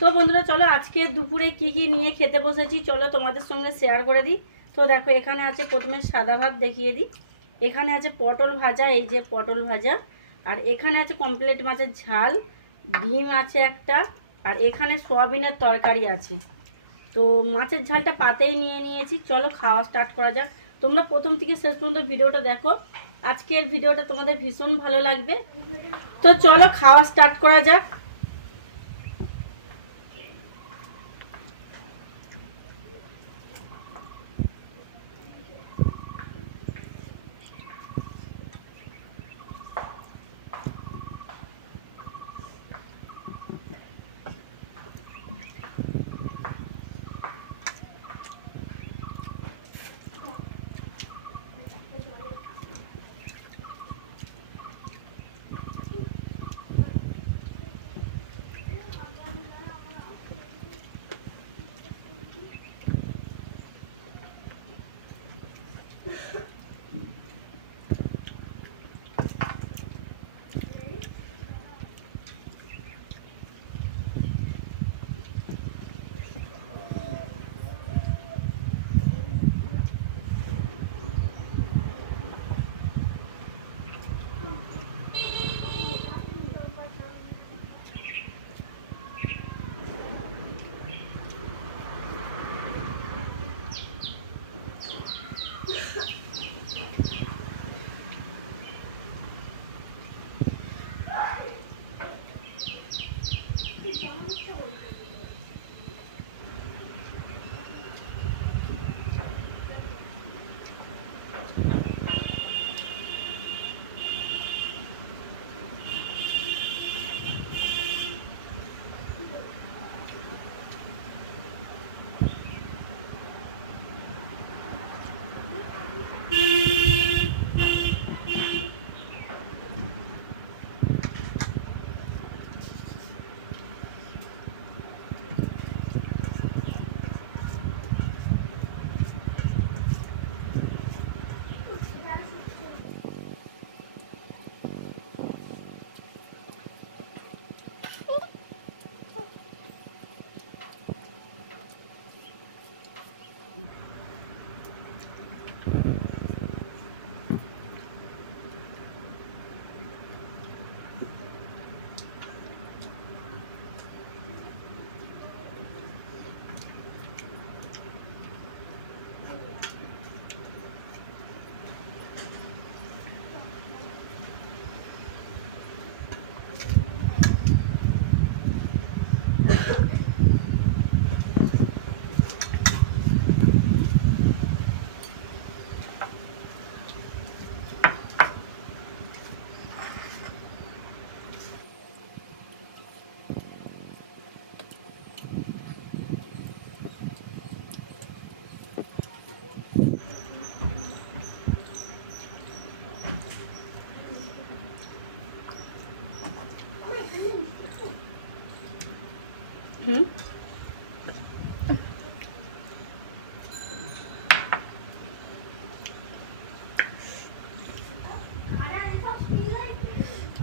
তো বন্ধুরা চলো আজকে দুপুরে কি কি নিয়ে খেতে বসেছি চলো তোমাদের সঙ্গে শেয়ার করে দিই। তো দেখো এখানে আছে প্রথমে সাদা ভাত দেখিয়ে দিই। এখানে আছে পটল ভাজা, এই যে পটল ভাজা। আর এখানে আছে কমপ্লিট মাছের ঝাল, ডিম আছে একটা, আর এখানে সয়াবিনের তরকারি আছে। তো মাছের ঝালটা পাতেই নিয়ে নিয়েছি, চলো খাওয়া স্টার্ট করা যাক। তোমরা প্রথম থেকে শেষ পর্যন্ত ভিডিওটা দেখো, আজকের ভিডিওটা তোমাদের ভীষণ ভালো লাগবে। তো চলো খাওয়া স্টার্ট করা যাক।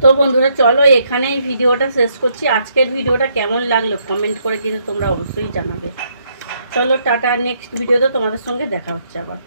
তো বন্ধুরা চলো এখানেই ভিডিওটা শেষ করছি। আজকের ভিডিওটা কেমন লাগলো কমেন্ট করে কিন্তু তোমরা অবশ্যই জানাবে। চলো টাটা, নেক্সট ভিডিওতে তোমাদের সঙ্গে দেখা হচ্ছে আবার।